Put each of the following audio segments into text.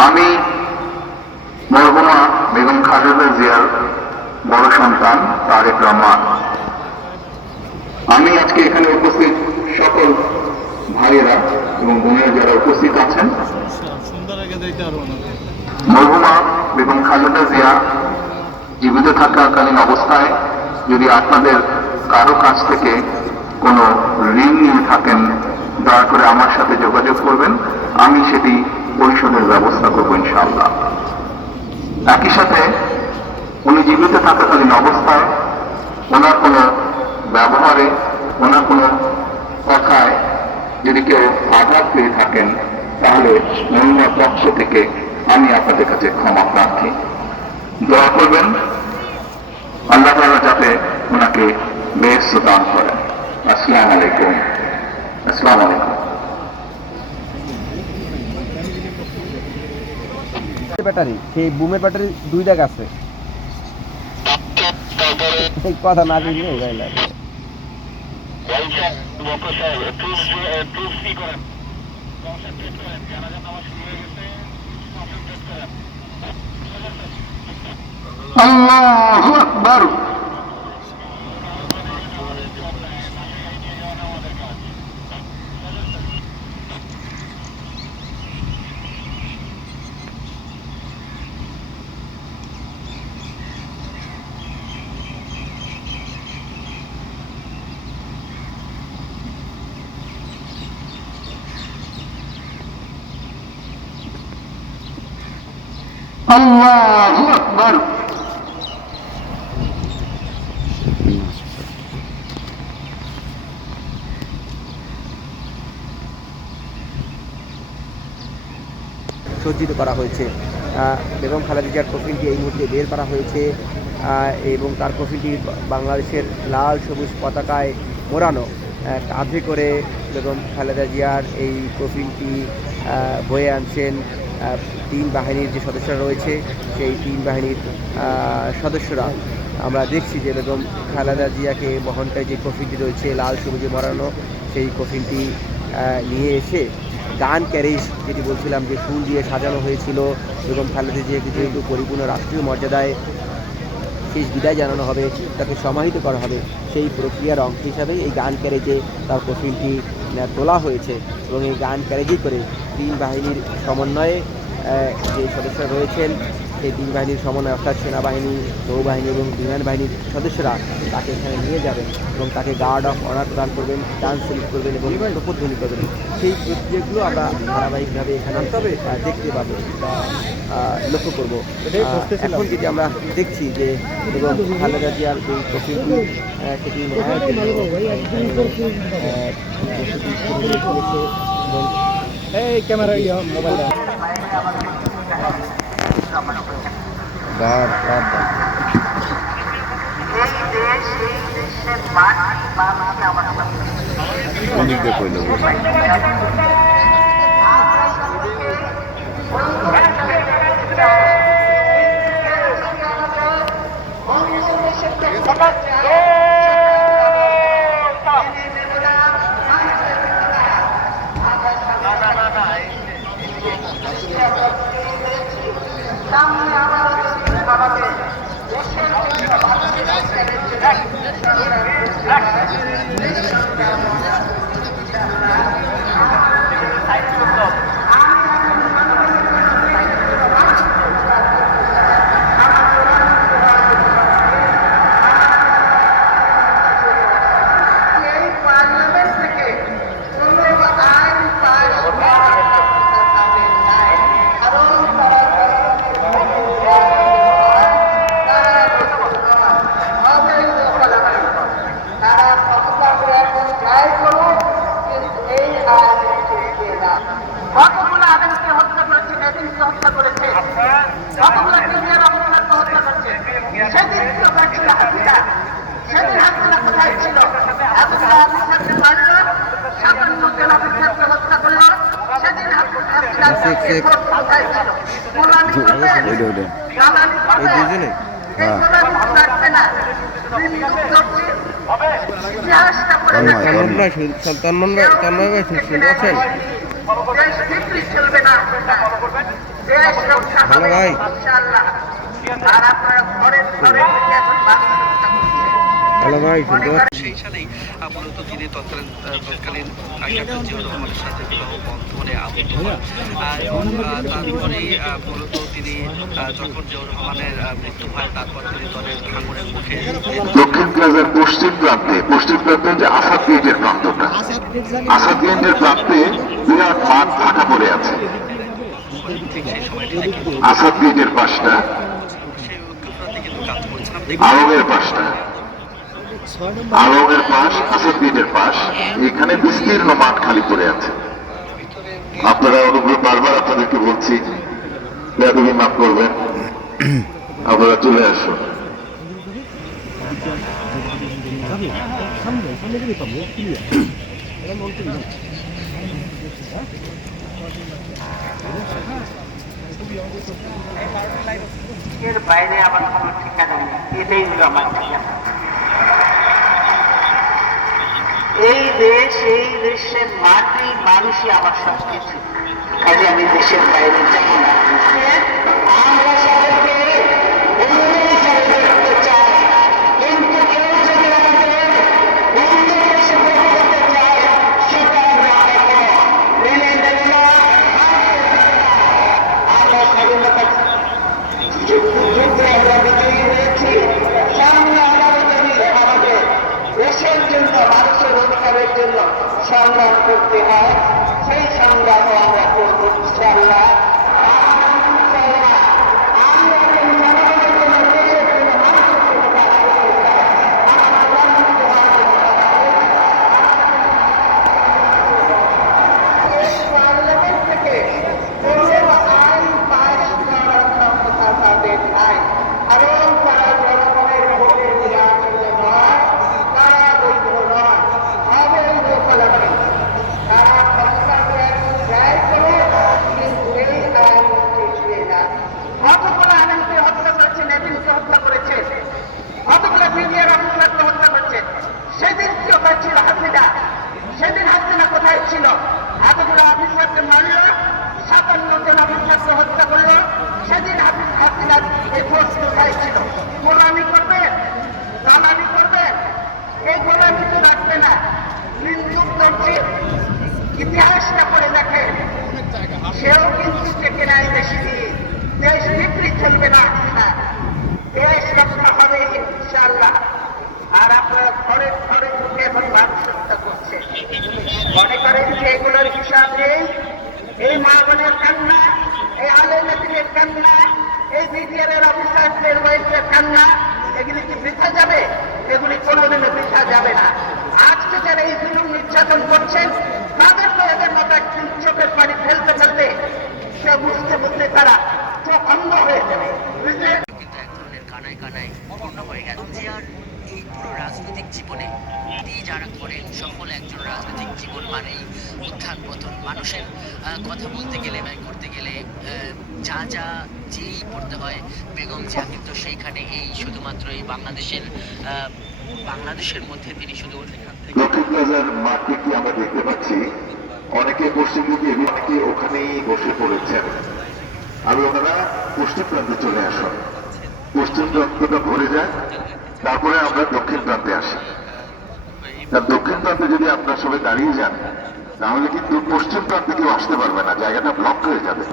আমি মরহুমা বেগম খালেদা জিয়ার বড় সন্তান তারেক রহমান। আমি আজকে এখানে উপস্থিত সকল ভাইয়েরা এবং বোনেরা যারা উপস্থিত আছেন, মরহুমা বেগম খালেদা জিয়া জীবিত থাকাকালীন অবস্থায় যদি আপনাদের কারো কাছ থেকে কোনো ঋণ নিয়ে থাকেন, দয়া করে আমার সাথে যোগাযোগ করবেন, আমি সেটি পরিশোধের ব্যবস্থা করবো ইনশাআল্লাহ। একই সাথে উনি জীবিত থাকাকালীন অবস্থায় ওনার কোনো ব্যবহারে, ওনার কোনো কথায় যদি কেউ আঘাত পেয়ে থাকেন, তাহলে মহিলার পক্ষ থেকে আমি আপনাদের কাছে ক্ষমা প্রার্থী। দোয়া করবেন আল্লাহ তাআলা যাতে ওনাকে বেহেশত দান করেন। আসসালামু আলাইকুম। আসসালামু আলাইকুম। ব্যাটারি, সেই বুমের ব্যাটারি 2 দাগ আছে, কথা না বুঝলে গায়ে লাগে। আল্লাহু আকবার। আল্লাহু আকবার। সজ্জিত করা হয়েছে। বেগম খালেদা জিয়ার কফিনটি এই মুহূর্তে বের করা হয়েছে এবং তার কফিনটি বাংলাদেশের লাল সবুজ পতাকায় মোড়ানো। কাঁধে করে বেগম খালেদা জিয়ার এই কফিনটি বয়ে আনছেন 3 বাহিনীর যে সদস্যরা রয়েছে, সেই 3 বাহিনীর সদস্যরা। আমরা দেখছি যে বেগম খালেদা জিয়াকে বহনকারী যে কফিনটি রয়েছে লাল সবুজে মোড়ানো, সেই কফিনটি নিয়ে এসে গান ক্যারেজ, যেটি বলছিলাম যে ফুল দিয়ে সাজানো হয়েছিল, বেগম খালেদা জিয়াকে যেহেতু পরিপূর্ণ রাষ্ট্রীয় মর্যাদায় শেষ বিদায় জানানো হবে, তাকে সমাহিত করা হবে, সেই প্রক্রিয়ার অংশ হিসাবেই এই গান ক্যারেজে তার কফিনটি তোলা হয়েছে। এবং এই গান ক্যারেজই করে 3 বাহিনীর সমন্বয়ে যে সদস্যরা রয়েছেন, সেই 3 বাহিনীর সমন্বয় অর্থাৎ সেনাবাহিনী, নৌবাহিনী এবং বিমান বাহিনীর সদস্যরা তাকে এখানে নিয়ে যাবেন এবং তাকে গার্ড অফ অনার প্রদান করবেন, ডান্স সেলিট করবেন এবং শপথধ্বনি করবেন। সেই প্রক্রিয়াগুলো আমরা ধারাবাহিকভাবে এখানে দেখতে পাবো বা লক্ষ্য করবো। এখন যেটি আমরা দেখছি যে এবং খালেদা জিয়ার যে কফিনটি সেটি এই ক্যামেরা মোবাইল তন্ময় ভাই শুনতে পাচ্ছেন? দেশ রক্ষা ভালো হবে ভাই। ইনশাআল্লাহ। আর আপনারা ঘরে ঘরে থেকে এখন বাস রক্ষা করছেন। হ্যালো ভাই, শুনতে পাচ্ছি? সেই সালেই মূলত তিনি তৎকালীন ডক্টর জিয়াউর রহমানের সাথে বিবাহ বন্ধনে আবদ্ধ হন এবং তারপরে মূলত তিনি যখন জিয়াউর রহমানের মৃত্যু হয় তারপর তিনি দলের ভাঙনের মুখে দক্ষিণ প্লাজার পশ্চিম প্রান্তে যে আসাদ গেটের প্রান্তটা, আসাদ গেটের প্রান্তে বিরাট মাঠ ফাঁকা পড়ে আছে। ঠিক সেই সময়টি থেকে আসাদ গেটের পাশটা, সেই ঐক্যফ্রন্টে কিন্তু কাজ করছিলাম। আলমের পাশটা, আলমের পাশ, আসাদ গেটের পাশ, এখানে বিস্তীর্ণ মাঠ খালি পড়ে আছে। আপনারা অনুগ্রহ, বারবার আপনাদেরকে বলছি, বেয়াদবি মাফ করবেন, আপনারা চলে আসুন। এর বাইরে আমার কোনো ঠিকানা নেই, এটাই হলো আমার ঠিকানা। এই দেশ, এই দেশের মাটি, মানুষই আমার সবকিছু। কাজে আমি দেশের বাইরে যাব না। আমরা সবাইকে বন্ধু হিসাবে দেখতে চাই, কিন্তু কেউ যদি আমাদের বন্ধু হিসেবে দেখতে চায়, সেটা আমরা মেনে নেব না। আমরা স্বাধীনতা যুদ্ধে আমরা বিজয়ী হয়েছি, সামনে আগামী দিনে আমাদের দেশের জন্য, মানুষের অধিকারের জন্য সংগ্রাম করতে হয়। সেই সংগ্রামও আমরা করব ইনশাআল্লাহ। আমরা জনগণের জন্য, দেশের জন্য, মানুষের জন্য কাজ করতে চাই। আমরা প্রধানমন্ত্রী হওয়ার জন্য পার্লামেন্ট থেকে কোনো আইন পাশ করার ক্ষমতা তাদের নাই। এবং তারা জনগণের ভোটে নির্বাচনে নয়, তারা বৈধ নয়, অবৈধ পার্লামেন্ট। তারা ক্ষমতা ব্যয় করে, কিন্তু এই আইন টিকবে না। কতগুলো আইনকে হত্যা করেছে, নেভিনকে হত্যা করেছে, কতগুলো মিডিয়ার অফিসারকে হত্যা করেছে। সেদিন কি হয়েছিল হাসিনা? সেদিন হাসিনা কোথায় ছিল? এতগুলো অফিসারকে মারল, 57 জন অফিসারকে হত্যা করলো। সেদিন হাসিনার এই ফোর্স কোথায় ছিল? গোলামি করবেন, দালালি করবেন, এই গোলামি তো রাখবে না। যুদ্ধের ইতিহাসটা পড়ে দেখেন, সেও কিন্তু টেকে নাই বেশি দিয়ে। দেশ বিক্রি চলবে না হাসিনা, দেশ রক্ষা হবে ইনশাআল্লাহ। আর আপনারা ঘরে ঘরে ঢুকে এখন মানুষ হত্যা করছে, মনে করেন যে এগুলোর হিসাব নেই। এই মা বোনের কান্না, এই আলেমের কান্না, এই বিডিআর অফিসারদের ওয়াইফের কান্না, এগুলি কি বৃথা যাবে? এগুলি কোনোদিনও বৃথা যাবে না। আজকে যারা এই জুলুম নির্যাতন করছেন, তাদের তো এদের মতো একদিন চোখের পানি ফেলতে ফেলতে সে বুঝতে বুঝতে তারা চোখ অন্ধ হয়ে যাবে, বুঝলেন? কিন্তু এক ধরনের কানায় কানায় পূর্ণ হয়ে গেল। জিয়ার এই পুরো রাজনৈতিক জীবনে তিনি যারা করেন, সকল একজন রাজনৈতিক জীবন মানেই উত্থান পতন। মানুষের কথা বলতে গেলে বা করতে গেলে যা যা যেই করতে হয়, বেগম জিয়া কিন্তু সেইখানে এই শুধুমাত্র এই বাংলাদেশের মধ্যে তিনি শুধু সেখান থেকে দক্ষিণ প্লাজার মাঠে কি আমরা দেখতে পাচ্ছি, অনেকে পশ্চিম দিকে, অনেকে ওখানেই বসে পড়েছেন। আর ওনারা পশ্চিম প্রান্তে চলে আসেন, পশ্চিম প্রান্তটা ভরে যায়, তারপরে আমরা দক্ষিণ প্রান্তে আসি। আর দক্ষিণ প্রান্তে যদি আপনারা সবাই দাঁড়িয়ে যান, তাহলে কিন্তু পশ্চিম প্রান্তে কেউ আসতে পারবে না, জায়গাটা ব্লক হয়ে যাবে।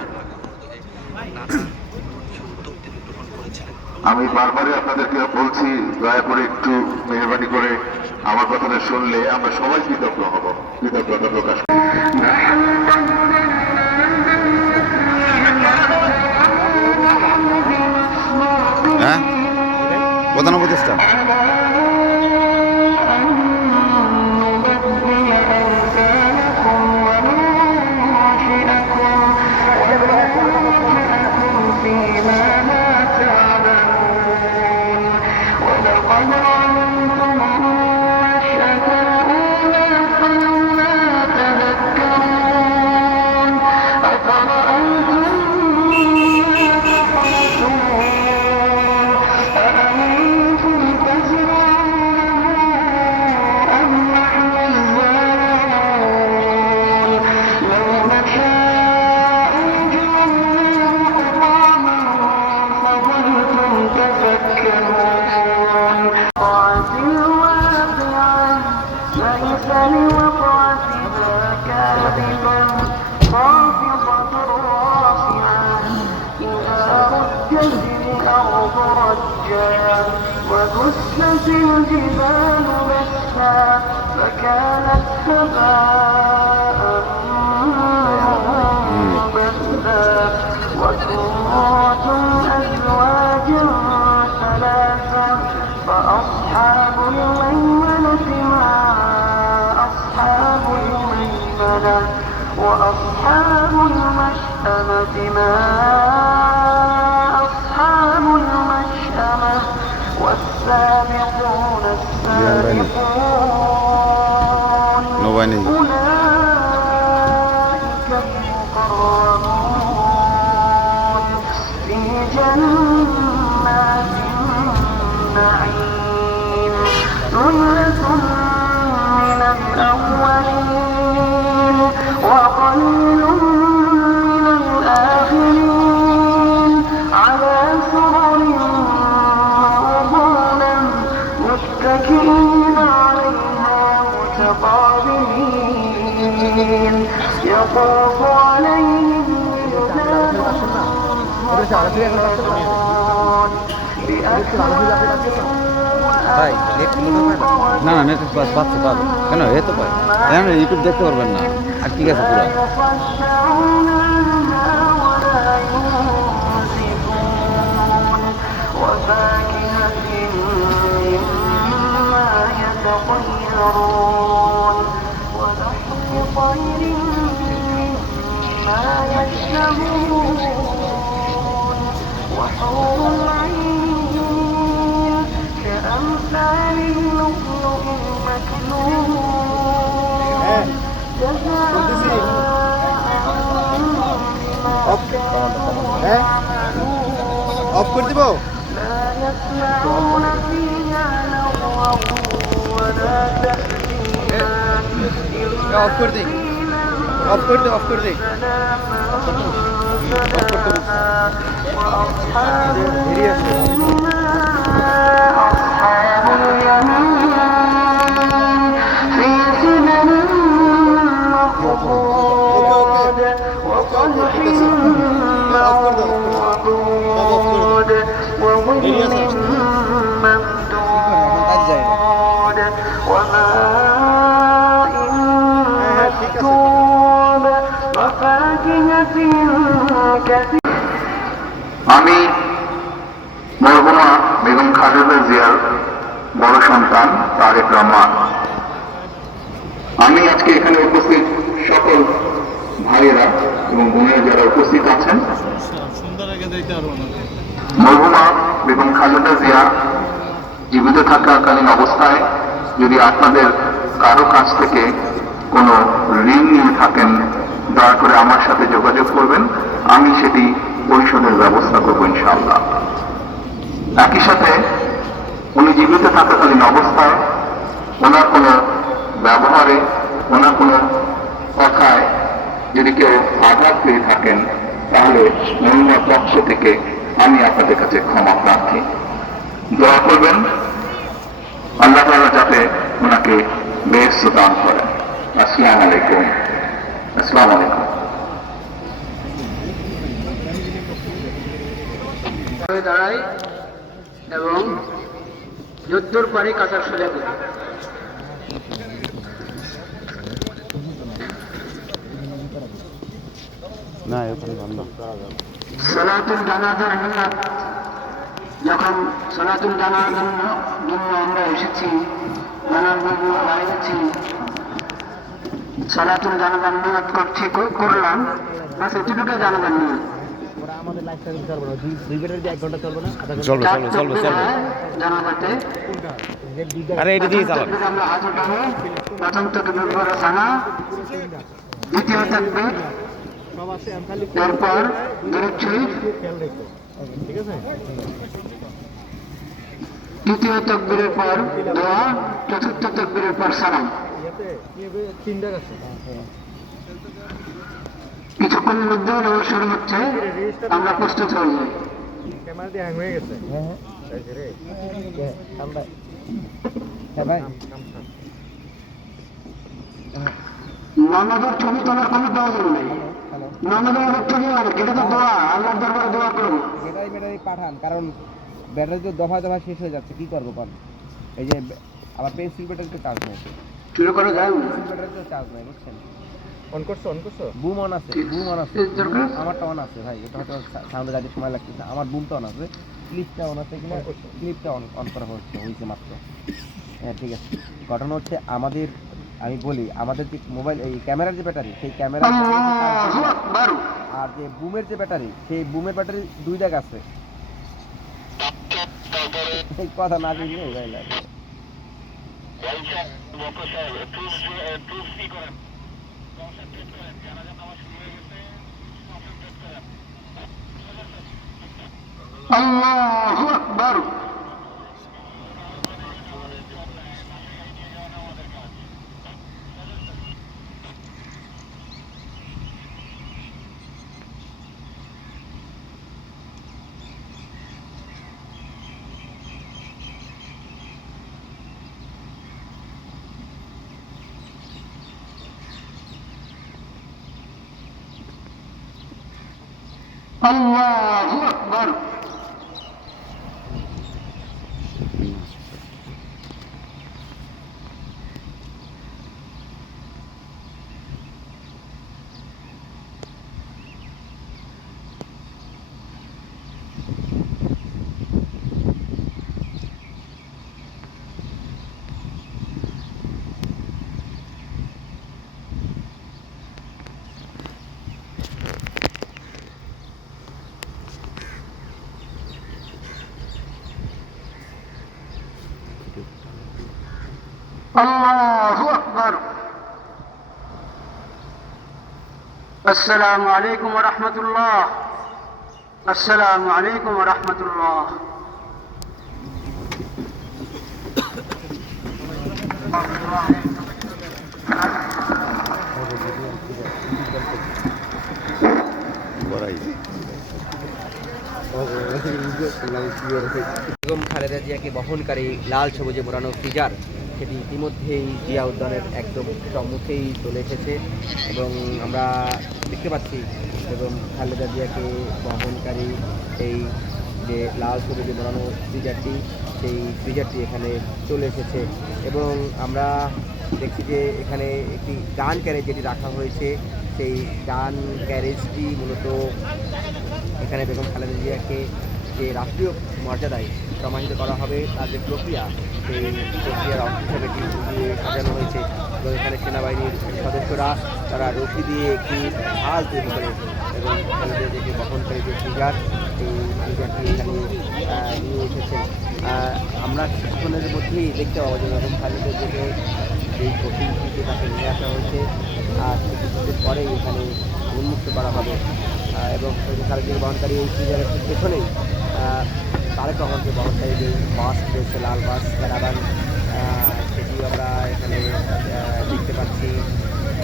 উদ্যোগ তিনি গ্রহণ করেছিলেন। আমি বারবারই আপনাদেরকে বলছি, দয়া করে একটু মেহরবানি করে আমার কথাটা শুনলে আমরা সবাই কৃতজ্ঞ হব, কৃতজ্ঞতা প্রকাশ করব। হ্যাঁ, প্রধান উপদেষ্টা। أفرأيتم أرجا وبست الجبال بسا فكانت هباء منبثا وكنتم أزواجا ثلاثا فأصحاب الميمنة ما أصحاب الميمنة وأصحاب المشأمة ما أصحاب المشأمة والسابقون السابقون أولئك المقربون في جنات النعيم ثلة من الأولين وقليل من الآخرين على سرر موضونة متكئين عليها متقابلين يطوف عليهم ولدان مخلدون بأكواب ভাই নেট না না নেট পাচ্ছে পাবে কেন এ তো পায় কেন ইউটিউব দেখতে পারবেন না আর ঠিক আছে পুরো وفاكهة مما يتطيرون ولحم طير مما يشتهون وحور العين كأمثال اللؤلؤ المكنون جزاء অফ করে দিব لا يسمعون فيها لغوا ولا تأثيما অফ করে দিই অফ করে দে অফ করে দে وأصحاب أصحاب اليمين في سدر مخضود وطلح منضود وظل ممدود وماء مسكوب وفاكهة كثيرة আমি মরহুমা বেগম খালেদা জিয়ার বড় সন্তান তারেক রহমান। আমি আজকে এখানে উপস্থিত সকল ভাইয়েরা এবং বোনেরা যারা উপস্থিত আছেন, মরহুমা বেগম খালেদা জিয়া জীবিত থাকাকালীন অবস্থায় যদি আপনাদের কারো কাছ থেকে কোনো ঋণ নিয়ে থাকেন, দয়া করে আমার সাথে যোগাযোগ করবেন, আমি সেটি পরিশোধের ব্যবস্থা করবো ইনশাআল্লাহ। একই সাথে উনি জীবিত থাকাকালীন অবস্থায় ওনার কোনো ব্যবহারে, ওনার কোনো কথায় যদি কেউ আঘাত পেয়ে থাকেন, তাহলে মহিমার পক্ষ থেকে আমি আপনাদের কাছে ক্ষমা প্রার্থী। দোয়া করবেন আল্লাহ তাআলা যাতে ওনাকে বেহেশত দান করেন। আসসালামু আলাইকুম। আসসালামু আলাইকুম। দাঁড়াই এবং যুদ্ধর পরে কাতার সোজা করি। না এখানে বন্ধ সালাতুল জানাজার নিয়াত, যখন সালাতুল জানাজার জন্য আমরা এসেছি, বাইরেছি, সালাতুল জানাজার নিয়াত করলাম, বাস এতটুকু জানাজার নিয়াত। চলবে চলবে চলবে চলবে জানাজাতে আরে এটা দিয়ে চালান আমরা হাত উঠাবো। প্রথম তাকবীর পরে সানা, দ্বিতীয় তাকবীর, এরপর দরুদ শরীফ, তৃতীয় তাকবীরের পর দোয়া, চতুর্থ তাকবীরের পর সালাম। কিছুক্ষণের মধ্যে নামাজ শুরু হচ্ছে, আমরা প্রস্তুত হয়ে যাই। নামাজের ছবি তোলার কোনো প্রয়োজন নেই। নামাজের ছবি মানে এটা তো দোয়া, আল্লাহর দরবারে দোয়া করবো। এটাই পাঠান, কারণ ব্যাটারি তো দফায় দফায় শেষ হয়ে যাচ্ছে, কি করবো কোন? এই যে আবার পেন্সিল ব্যাটারি তো চার্জ নেই, শুরু করা যায় পেন্সিল ব্যাটারি তো চার্জ নেই, বুঝছেন? অন করছো বুম অন আছে, বুম অন আছে, এর দরকার? আমারটা অন আছে ভাই, এটা হয়তো সাউন্ডে যাতে সময় লাগতেছে, আমার বুমটা অন আছে, ক্লিপটা অন আছে কিনা, ক্লিপটা অন করা হয়েছে মাত্র। হ্যাঁ ঠিক আছে, ঘটনা হচ্ছে আমাদের, আমি বলি আমাদের যে মোবাইল এই ক্যামেরার যে ব্যাটারি, সেই ক্যামেরা আল্লাহু আকবার। আর যে বুমের যে ব্যাটারি, সেই বুমের ব্যাটারি 2 জায়গা আছে। এই কথা না বুঝলে ভাই লাগে। আল্লাহু আকবার। আল্লাহু আকবার। আল্লাহু আকবার। আসসালামু আলাইকুম ওয়া রাহমাতুল্লাহ। আসসালামু আলাইকুম ওয়া রাহমাতুল্লাহ। বেগম খালেদা জিয়াকে বহনকারী লাল সবুজে মোড়ানো ফ্রিজার সেটি ইতিমধ্যেই জিয়া উদ্যানের একদম সম্মুখেই চলে এসেছে এবং আমরা দেখতে পাচ্ছি বেগম খালেদা জিয়াকে বহনকারী এই যে লাল সবুজে মোড়ানো ফ্রিজারটি, সেই ফ্রিজারটি এখানে চলে এসেছে এবং আমরা দেখছি যে এখানে একটি গান ক্যারেজ যেটি রাখা হয়েছে, সেই গান ক্যারেজটি মূলত এখানে বেগম খালেদা জিয়াকে যে রাষ্ট্রীয় মর্যাদায় সমাহিত করা হবে তার যে প্রক্রিয়া, সেই প্রক্রিয়ার অংশ হিসেবে এটি দিয়ে সাজানো হয়েছে এবং এখানে সেনাবাহিনীর সদস্যরা তারা রশি দিয়ে একটি ঢাল তৈরি করে এবং খালেদা জিয়াকে বহনকারী যে ফ্রিজার, এই ফ্রিজারটি এখানে নিয়ে এসেছেন। আমরা কিছুক্ষণের মধ্যেই দেখতে পাবো যে বেগম খালেদা জিয়াকে এই কফিনটিতে তাকে নিয়ে আসা হয়েছে আর কিছুদিন পরেই এখানে উন্মুক্ত করা হবে এবং খালেদা বহনকারী এই ফ্রিজারের ঠিক পেছনেই তারেক রহমানকে বহনকারী যে বাস রয়েছে, লাল বাস ক্যারাভান, সেটি আমরা এখানে দেখতে পাচ্ছি।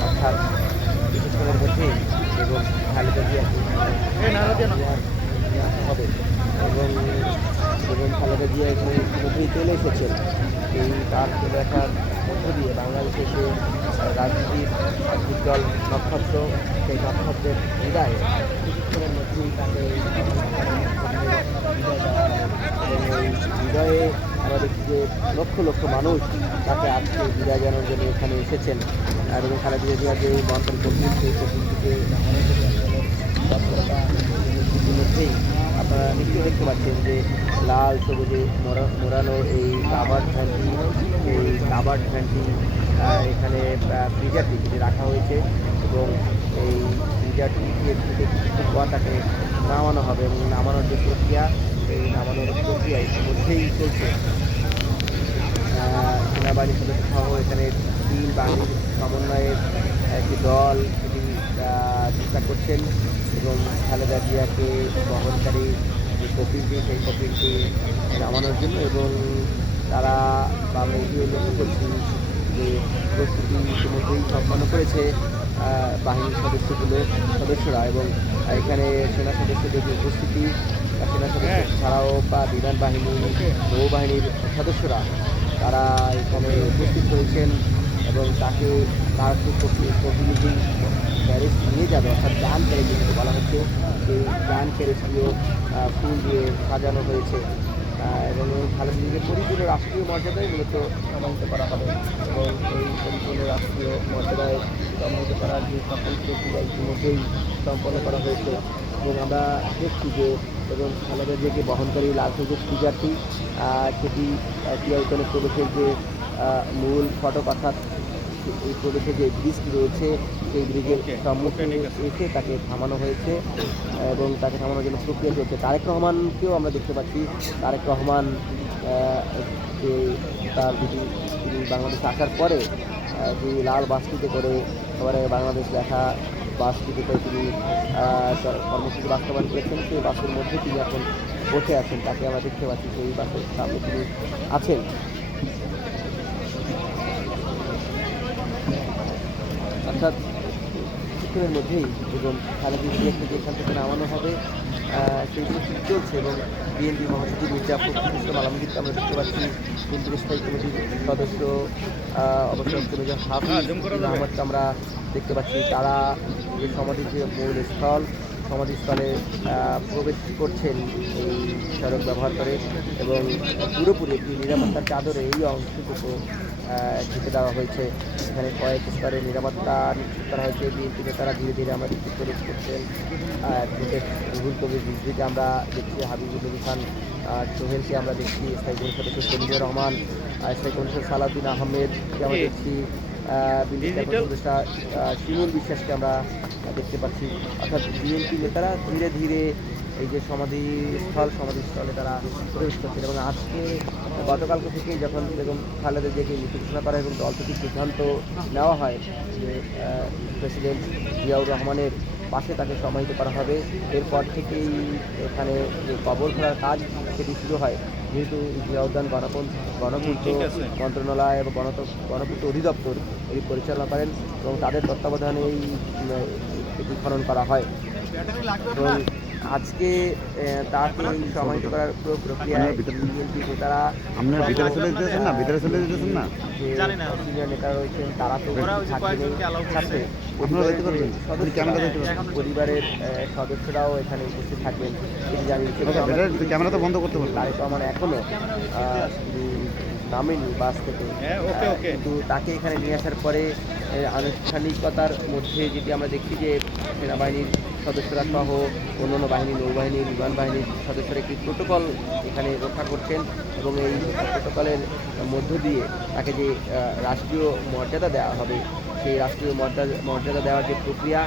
অর্থাৎ কিছুক্ষণের মধ্যেই এবং খালেদা জিয়াকে হবে এবং খালেদা জিয়া এখানে ইতিমধ্যেই চলে এসেছেন। এই তার চলে আসার মধ্য দিয়ে বাংলাদেশে সে রাজনীতির উজ্জ্বল নক্ষত্র, সেই নক্ষত্রের হৃদয়ে কিছুক্ষণের মধ্যেই তাকে এই হৃদয়ে আমরা দেখছি যে লক্ষ লক্ষ মানুষ তাকে আজকে বিদায় জানানোর জন্য এখানে এসেছেন এবং খালেদা জিয়া যে মন্ত্রণ করছেন সেই প্রকৃতিকে ইতিমধ্যেই আপনারা নিশ্চয়ই দেখতে পাচ্ছেন যে লাল সবুজে মোড়ানো এই কাভার্ড ভ্যানটি, এই কাভার্ড ভ্যানটি এখানে ফ্রিজারটি যেটি রাখা হয়েছে এবং এই ফ্রিজারটি থেকে কিছুক্ষণ পর তাকে নামানো হবে এবং নামানোর যে প্রক্রিয়া, এই নামানোর প্রক্রিয়া ইতিমধ্যেই চলছে। সেনাবাহিনীর সদস্য সহ এখানে 3 বাহিনীর সমন্বয়ের একটি দল সেটি চেষ্টা করছেন এবং খালেদা জিয়াকে বহনকারী যে কফিনটি, সেই কফিনটি নামানোর জন্য এবং তারা আমরা এগিয়ে লক্ষ্য করছি যে প্রস্তুতি ইতিমধ্যেই সম্পন্ন করেছে বাহিনীর সদস্যরা এবং এখানে সেনা সদস্যদের যে উপস্থিতি, সেনা সদস্য ছাড়াও বা বিমান বাহিনী, নৌবাহিনীর সদস্যরা তারা এখানে উপস্থিত হয়েছেন এবং তাকে তার প্রতিনিধি ক্যারেজ নিয়ে যাবে, অর্থাৎ গান ক্যারেজ যেটাকে বলা হচ্ছে, সেই গান ক্যারেজটিও ফুল দিয়ে সাজানো হয়েছে এবং এই খালেদা জিয়াকে পরিপূর্ণ রাষ্ট্রীয় মর্যাদায় মূলত সমাহিত করা হবে এবং এই পরিপূর্ণ রাষ্ট্রীয় মর্যাদায় সমাহিত করার যে সকল প্রক্রিয়া ইতিমধ্যেই সম্পন্ন করা হয়েছে এবং আমরা দেখছি যে এবং খালেদা জিয়াকে বহনকারী লাল সবুজ ফিগারটি সেটি টিআইকনের প্রবেশের যে মূল ফটক অর্থাৎ এই প্রদেশে যে ব্রিজটি রয়েছে সেই ব্রিজের সম্মুখে এসে তাকে থামানো হয়েছে এবং তাকে থামানোর জন্য প্রক্রিয়া চলছে। তারেক রহমানকেও আমরা দেখতে পাচ্ছি। তারেক রহমান যে তার যদি তিনি বাংলাদেশে আসার পরে যে লাল বাসটিতে করে এবারে বাংলাদেশ দেখা বাসটিতে করে তিনি কর্মসূচি বাস্তবায়ন করেছেন, সেই বাসের মধ্যে তিনি এখন বসে আছেন। তাকে আমরা দেখতে পাচ্ছি সেই বাসের সামনে তিনি আছেন। অর্থাৎ কিছুক্ষণের মধ্যেই এবং খালেদা জিয়াকে যেখান থেকে নামানো হবে সেইগুলো ঠিক চলছে এবং বিএনপি মহাসচিব মির্জা ফখরুল ইসলাম আলমগীরকে আমরা দেখতে পাচ্ছি, কেন্দ্রীয় স্থায়ী কমিটির সদস্য অবসরপ্রাপ্ত মেজর হাফিজ আহমদকে আমরা দেখতে পাচ্ছি। তারা যে সমাধির যে মূল স্থল সমাধিস্থলে প্রবেশ করছেন এই সড়ক ব্যবহার করে এবং পুরোপুরি একটি নিরাপত্তার চাদরে এই অংশটুকু ঢেকে দেওয়া হয়েছে। এখানে কয়েক স্তরে নিরাপত্তা নিশ্চিত করা হয়েছে। বিএনপি নেতারা ধীরে ধীরে আমরা দেখতে প্রবেশ করছেন। রুহুল কবির রিজভিকে আমরা দেখছি, হাবিবুল নবী খান সোহেলকে আমরা দেখছি, স্থায়ী কমিটির সদস্য সেলিমুর রহমান, স্থায়ী কমিটির সালাউদ্দিন আহমেদকে আমরা দেখছি, উপদেষ্টা শিমুল বিশ্বাসকে আমরা দেখতে পাচ্ছি। অর্থাৎ বিএনপি নেতারা ধীরে ধীরে এই যে সমাধিস্থলে তারা প্রবেশ করছেন এবং আজকে গতকালকে থেকে যখন বেগম খালেদা জিয়াকে মৃত্যু ঘোষণা করা এবং দল থেকে সিদ্ধান্ত নেওয়া হয় যে প্রেসিডেন্ট জিয়াউর রহমানের পাশে তাকে সমাহিত করা হবে, এরপর থেকেই এখানে যে কবর খোলার কাজ সেটি শুরু হয়। যেহেতু জিয়াউদ্দান গণপূর্ত মন্ত্রণালয় এবং গণপূর্ত অধিদপ্তর এটি পরিচালনা করেন এবং তাদের তত্ত্বাবধানে এটি খনন করা হয় এবং আজকে তাকে সমাহিত করার পুরো প্রক্রিয়ায় বিএনপি নেতারা সিনিয়র নেতারা রয়েছেন, তারা তো সাথে পরিবারের সদস্যরাও এখানে উপস্থিত থাকবেন সেটি জানি। ক্যামেরাটা বন্ধ করতে হবে। তারেক রহমান এখনো নামেনি বাস থেকে, কিন্তু তাকে এখানে নিয়ে আসার পরে আনুষ্ঠানিকতার মধ্যে যেটি আমরা দেখছি যে সেনাবাহিনীর সদস্যরা সহ অন্যান্য বাহিনী, নৌবাহিনী, বিমান বাহিনীর সদস্যরা একটি প্রোটোকল এখানে রক্ষা করছেন এবং এই প্রোটোকলের মধ্য দিয়ে তাকে যে রাষ্ট্রীয় মর্যাদা দেওয়া হবে সেই রাষ্ট্রীয় মর্যাদা দেওয়ার যে প্রক্রিয়া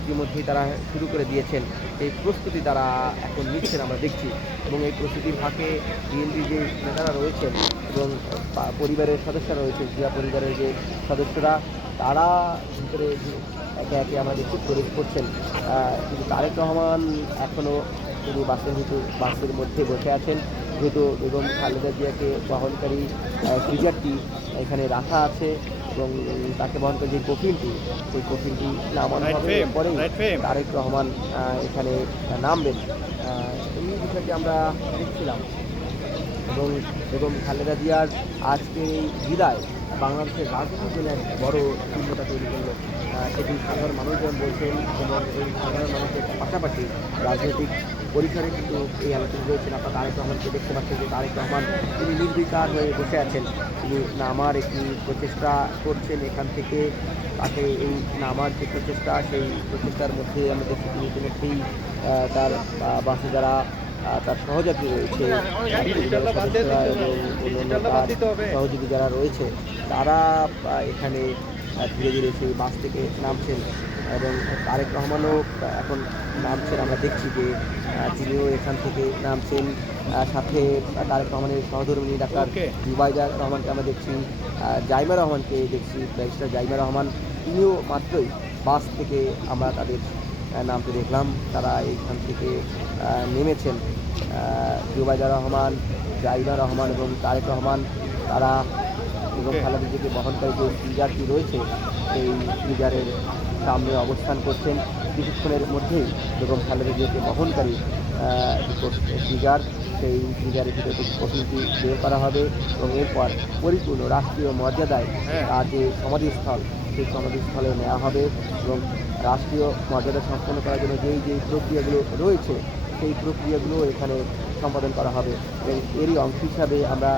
ইতিমধ্যেই তারা শুরু করে দিয়েছেন। এই প্রস্তুতি তারা এখন নিচ্ছেন আমরা দেখছি এবং এই প্রস্তুতির ফাঁকে বিএনপি যে নেতারা রয়েছেন এবং পরিবারের সদস্যরা রয়েছেন, জিয়া পরিবারের যে সদস্যরা তারা ভিতরে একে একে আমরা দেখছি প্রবেশ করছেন। কিন্তু তারেক রহমান এখনও তিনি বাসের মধ্যে বসে আছেন, যেহেতু বেগম খালেদা জিয়াকে বহনকারী ফ্রিজারটি এখানে রাখা আছে এবং তাকে বহনকারী যে কফিনটি সেই কফিনটি নামানো হবে, পরে তারেক রহমান এখানে নামবেন। এই বিষয়টি আমরা দেখছিলাম এবং বেগম খালেদা জিয়ার আজকের এই বিদায় বাংলাদেশের রাজনীতির জন্য এক বড় শূন্যতা তৈরি করলো, সেটি সাধারণ মানুষজন বলছেন এবং এই সাধারণ মানুষের পাশাপাশি রাজনৈতিক পরিসরে কিন্তু এই আলোচনা রয়েছেন। আপনার তারেক রহমানকে দেখতে পাচ্ছেন যে তারেক রহমান তিনি নির্বিকার হয়ে বসে আছেন, তিনি নামার একটি প্রচেষ্টা করছেন এখান থেকে। তাকে এই নামার যে প্রচেষ্টা সেই প্রচেষ্টার মধ্যে আমরা দেখছি তিনি ইতিমধ্যেই তার বাসে যারা তার সহযাত্রী রয়েছে সদস্যরা এবং অন্যান্য সহযোগী যারা রয়েছে তারা এখানে ধীরে ধীরে সেই বাস থেকে নামছেন এবং তারেক রহমানও এখন নামছেন। আমরা দেখছি যে তিনিও এখান থেকে নামছেন, সাথে তারেক রহমানের সহধর্মিনী ডাক্তার জুবাইদা রহমানকে আমরা দেখছি, জাইমা রহমানকে দেখছি, ব্যারিস্টার জাইমা রহমান তিনিও মাত্রই বাস থেকে আমরা তাদের নামতে দেখলাম। তারা এইখান থেকে নেমেছেন। জুবাইদা রহমান, জাইমা রহমান এবং তারেক রহমান তারা এবং খালেদা জিয়াকে বহনকারী যে ফ্রিজারটি রয়েছে সেই ফ্রিজারের সামনে অবস্থান করছেন। কিছুক্ষণের মধ্যেই বেগম খালেদা জিয়াকে বহনকারী ফ্রিজার সেই ফ্রিজারের ভিতরে কফিনটি বের করা হবে এবং এরপর পরিপূর্ণ রাষ্ট্রীয় মর্যাদায় তার যে সমাধিস্থল সেই সমাধিস্থলে নেওয়া হবে এবং রাষ্ট্রীয় মর্যাদা সম্পন্ন করার জন্য যেই প্রক্রিয়াগুলো রয়েছে সেই প্রক্রিয়াগুলো এখানে সম্পাদন করা হবে। এবং এরই অংশ হিসাবে আমরা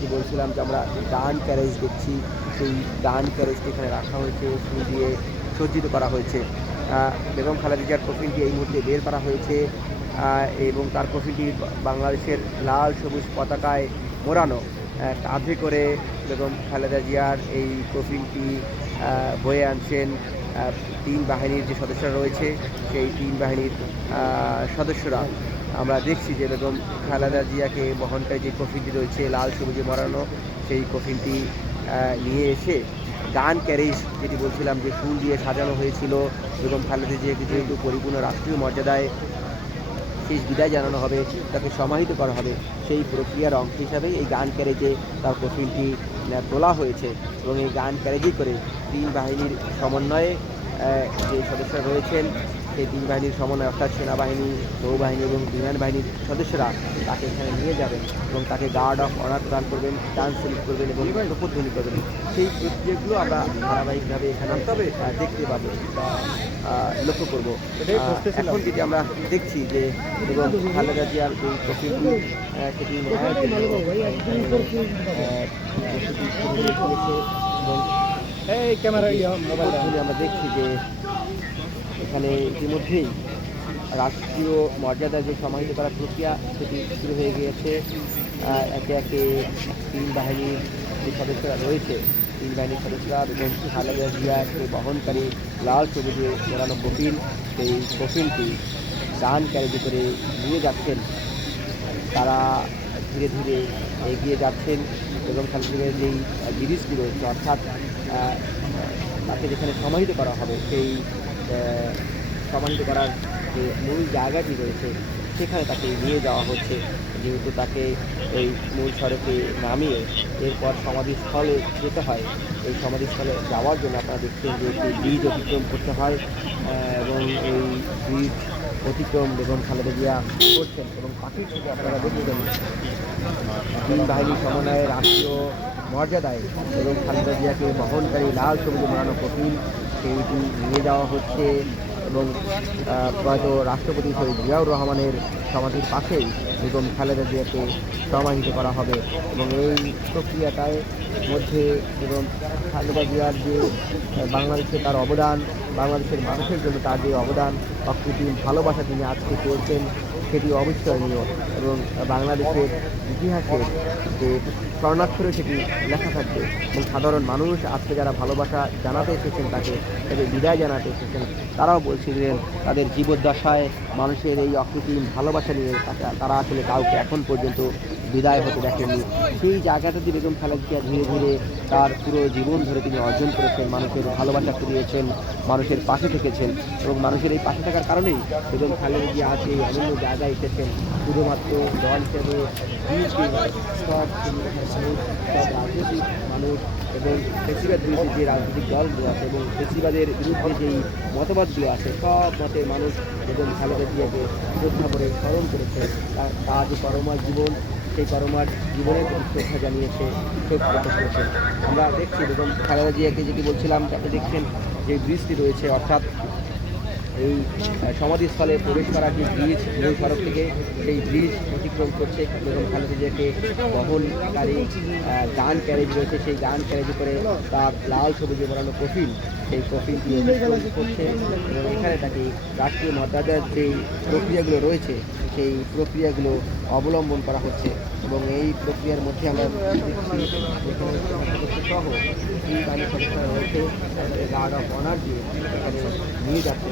যে বলছিলাম যে আমরা গান ক্যারেজ দেখছি, সেই গান ক্যারেজকে এখানে রাখা হয়েছে, ফুল দিয়ে সজ্জিত করা হয়েছে। বেগম খালেদা জিয়ার কফিনটি এই মুহূর্তে বের করা হয়েছে এবং তার কফিনটি বাংলাদেশের লাল সবুজ পতাকায় মোড়ানো। কাঁধে করে বেগম খালেদা জিয়ার এই কফিনটি বয়ে আনছেন তিন বাহিনীর যে সদস্যরা রয়েছে, সেই তিন বাহিনীর সদস্যরা। আমরা দেখছি যে বেগম খালেদা জিয়াকে বহনকারী যে কফিনটি রয়েছে লাল সবুজে মোড়ানো, সেই কফিনটি নিয়ে এসে গান ক্যারেজ, যেটি বলছিলাম যে ফুল দিয়ে সাজানো হয়েছিল, বেগম খালেদা জিয়াকে যেহেতু পরিপূর্ণ রাষ্ট্রীয় মর্যাদায় শেষ বিদায় জানানো হবে, তাকে সমাহিত করা হবে, সেই প্রক্রিয়ার অংশ হিসাবে এই গান ক্যারেজে তার কফিনটি তোলা হয়েছে। এবং এই গান ক্যারেজে করে তিন বাহিনীর সমন্বয়ে যে সদস্যরা রয়েছেন, সেই তিন বাহিনীর সমন্বয় অর্থাৎ সেনাবাহিনী, নৌবাহিনী এবং বিমান বাহিনীর সদস্যরা তাকে এখানে নিয়ে যাবেন এবং তাকে গার্ড অফ অনার প্রদান করবেন, ডান্স সেলিট করবেন এবং শপথধ্বনি করবেন। সেই প্রক্রিয়াগুলো আমরা ধারাবাহিকভাবে এখানে দেখতে পাবো বা লক্ষ্য করবো। এখন যেটি আমরা দেখছি যে এবং খালেদা জিয়ার যে কফিনটি সেটি নেওয়ার জন্য এবং আমরা দেখছি যে এখানে ইতিমধ্যেই রাষ্ট্রীয় মর্যাদা যে সমাহিত করার প্রক্রিয়া সেটি শুরু হয়ে গিয়েছে। একে একে তিন বাহিনীর যে সদস্যরা রয়েছে, তিন বাহিনীর সদস্যরা এবং খালেদা জিয়াকে বহনকারী লাল সবুজে মোড়ানো কফিন, সেই কফিনটি গান ক্যারেজে করে নিয়ে যাচ্ছেন। তারা ধীরে ধীরে এগিয়ে যাচ্ছেন এবং খালেদা জিয়ার যেই জিনিসটি রয়েছে, অর্থাৎ তাকে যেখানে সমাহিত করা হবে, সেই সমাহিত করার যে মূল জায়গাটি রয়েছে সেখানে তাকে নিয়ে যাওয়া হচ্ছে। যেহেতু তাকে এই মূল সড়কে নামিয়ে এরপর সমাধিস্থলে যেতে হয়, এই সমাধিস্থলে যাওয়ার জন্য আপনারা দেখছেন যে একটি ব্রিজ অতিক্রম করতে হয় এবং এই ব্রিজ অতিক্রম বেগম খালেদা জিয়া করছেন। এবং পাখির থেকে আপনারা দেখছেন তিন বাহিনীর সমন্বয়ে রাষ্ট্রীয় মর্যাদায় বেগম খালেদা জিয়াকে বহনকারী লাল সবুজে মোড়ানো কফিন সেইটি নিয়ে যাওয়া হচ্ছে এবং প্রয়াত রাষ্ট্রপতি শহীদ জিয়াউর রহমানের সমাধির পাশেই বেগম খালেদা জিয়াকে সমাহিত করা হবে। এবং এই প্রক্রিয়াটার মধ্যে বেগম খালেদা জিয়ার যে বাংলাদেশে তার অবদান, বাংলাদেশের মানুষের জন্য তার যে অবদান, অকৃত্রিম ভালোবাসা তিনি আজকে পেয়েছেন, সেটি অবিস্মরণীয় এবং বাংলাদেশের ইতিহাসে যে স্বর্ণাক্ষরে সেটি লেখা থাকবে। এবং সাধারণ মানুষ আজকে যারা ভালোবাসা জানাতে এসেছেন, তাকে বিদায় জানাতে এসেছেন, তারাও বলছিলেন তাদের জীবদ্দশায় মানুষের এই অকৃত্রিম ভালোবাসা নিয়ে তারা আসলে কাউকে এখন পর্যন্ত বিদায় হতে দেখেননি। সেই জায়গাটাতে বেগম খালেদা জিয়া ধীরে ধীরে তার পুরো জীবন ধরে তিনি অর্জন করেছেন, মানুষের ভালোবাসা ফিরিয়েছেন, মানুষের পাশে থেকেছেন এবং মানুষের এই পাশে থাকার কারণেই বেগম খালেদা জিয়া আজ এই অনন্য জায়গায় এসেছেন। শুধুমাত্র দল হিসেবে সব রাজনৈতিক মানুষ এবং ফেসিবাদ বিরোধী যে রাজনৈতিক দলগুলো আছে এবং ফেসিবাদের বিরুদ্ধে যেই মতবাদগুলো আছে, সব মতের মানুষ বেগম খালেদা জিয়াকে শ্রদ্ধা করে স্মরণ করেছে। তার যে পরমার জীবন, সেই পরমার জীবনের প্রতি শ্রদ্ধা জানিয়েছে, শোক প্রকাশ করেছে। আমরা দেখছি বেগম খালেদা জিয়াকে যেটি বলছিলাম, তাতে দেখছেন যে ব্রিজটি রয়েছে, অর্থাৎ এই সমাধিস্থলে প্রবেশ করার যে ব্রিজ মূল সড়ক থেকে, সেই ব্রিজ অতিক্রম করছে বেগম খালেদা জিয়াকে বহনকারী গান ক্যারেজ রয়েছে, সেই গান ক্যারেজে করে তার লাল সবুজে মোড়ানো কফিন, সেই কফিনটি করছে এবং এখানে তাকে রাষ্ট্রীয় মর্যাদার যেই প্রক্রিয়াগুলো রয়েছে সেই প্রক্রিয়াগুলো অবলম্বন করা হচ্ছে। এবং এই প্রক্রিয়ার মধ্যে আমরা দেখছি সহ যে বাহিনীর সদস্যরা রয়েছে গার্ড অফ অনার দিয়ে এখানে নিয়ে যাচ্ছে।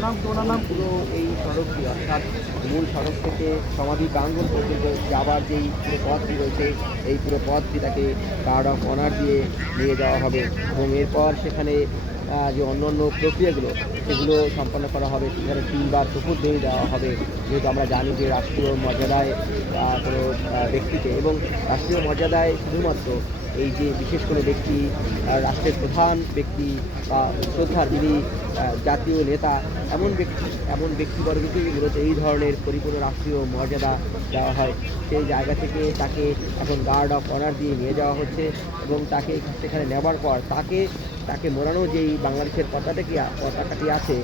পুরো এই সড়কটি, অর্থাৎ মূল সড়ক থেকে সমাধি প্রাঙ্গণ পর্যন্ত যাবার যেই পুরো পথটি রয়েছে, এই পুরো পথটি তাকে গার্ড অফ অনার দিয়ে নিয়ে যাওয়া হবে এবং এরপর সেখানে যে অন্যান্য প্রক্রিয়াগুলো সেগুলো সম্পন্ন করা হবে। সেখানে 3 বার শপথধ্বনি দেওয়া হবে, যেহেতু আমরা জানি যে রাষ্ট্রীয় মর্যাদায় কোনো ব্যক্তিকে এবং রাষ্ট্রীয় মর্যাদায় শুধুমাত্র এই যে বিশেষ কোনো ব্যক্তি, রাষ্ট্রের প্রধান ব্যক্তি বা শ্রদ্ধার যিনি জাতীয় নেতা, এমন ব্যক্তিবর্গকেই মূলত এই ধরনের পরিপূর্ণ রাষ্ট্রীয় মর্যাদা দেওয়া হয়। সেই জায়গা থেকে তাকে এখন গার্ড অফ অনার দিয়ে নিয়ে যাওয়া হচ্ছে এবং তাকে সেখানে নেবার পর তাকে তাকে মোড়ানো যেই বাংলাদেশের পতাকাটি আছে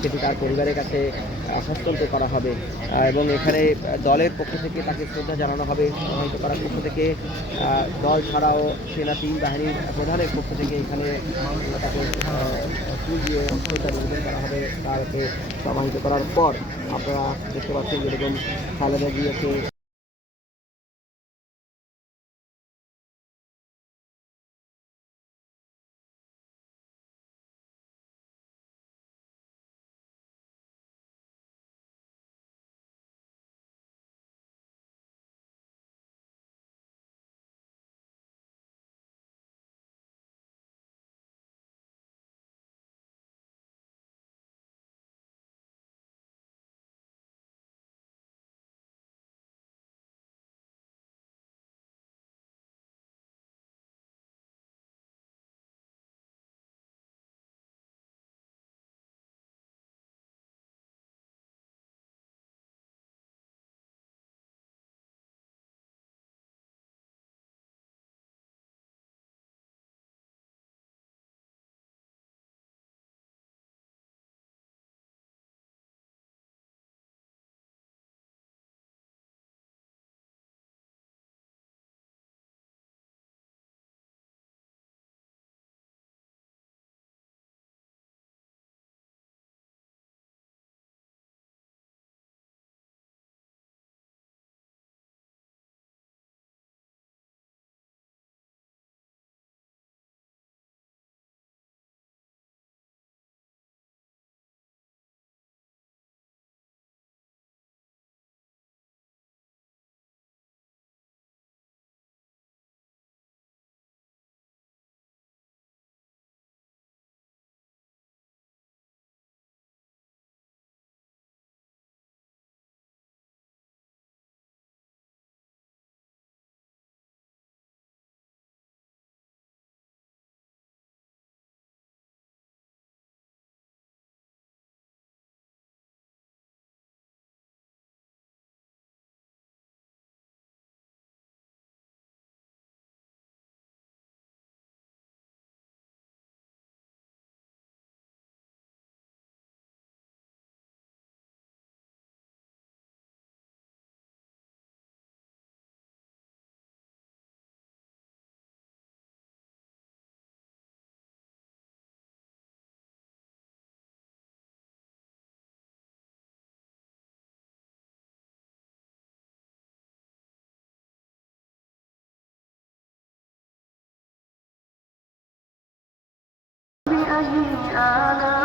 সেটি তার পরিবারের কাছে হস্তান্তর করা হবে এবং এখানে দলের পক্ষ থেকে তাকে শ্রদ্ধা জানানো হবে। প্রভাবিত করার পক্ষ থেকে দল ছাড়াও সেনা 3 বাহিনীর প্রধানের পক্ষ থেকে এখানে তাকে ফুল দিয়ে শ্রদ্ধা নিবেদন করা হবে। তাকে সমাহিত করার পর আপনারা দেখতে পাচ্ছেন যেরকম খালেদা জিয়াকে بأي آلاء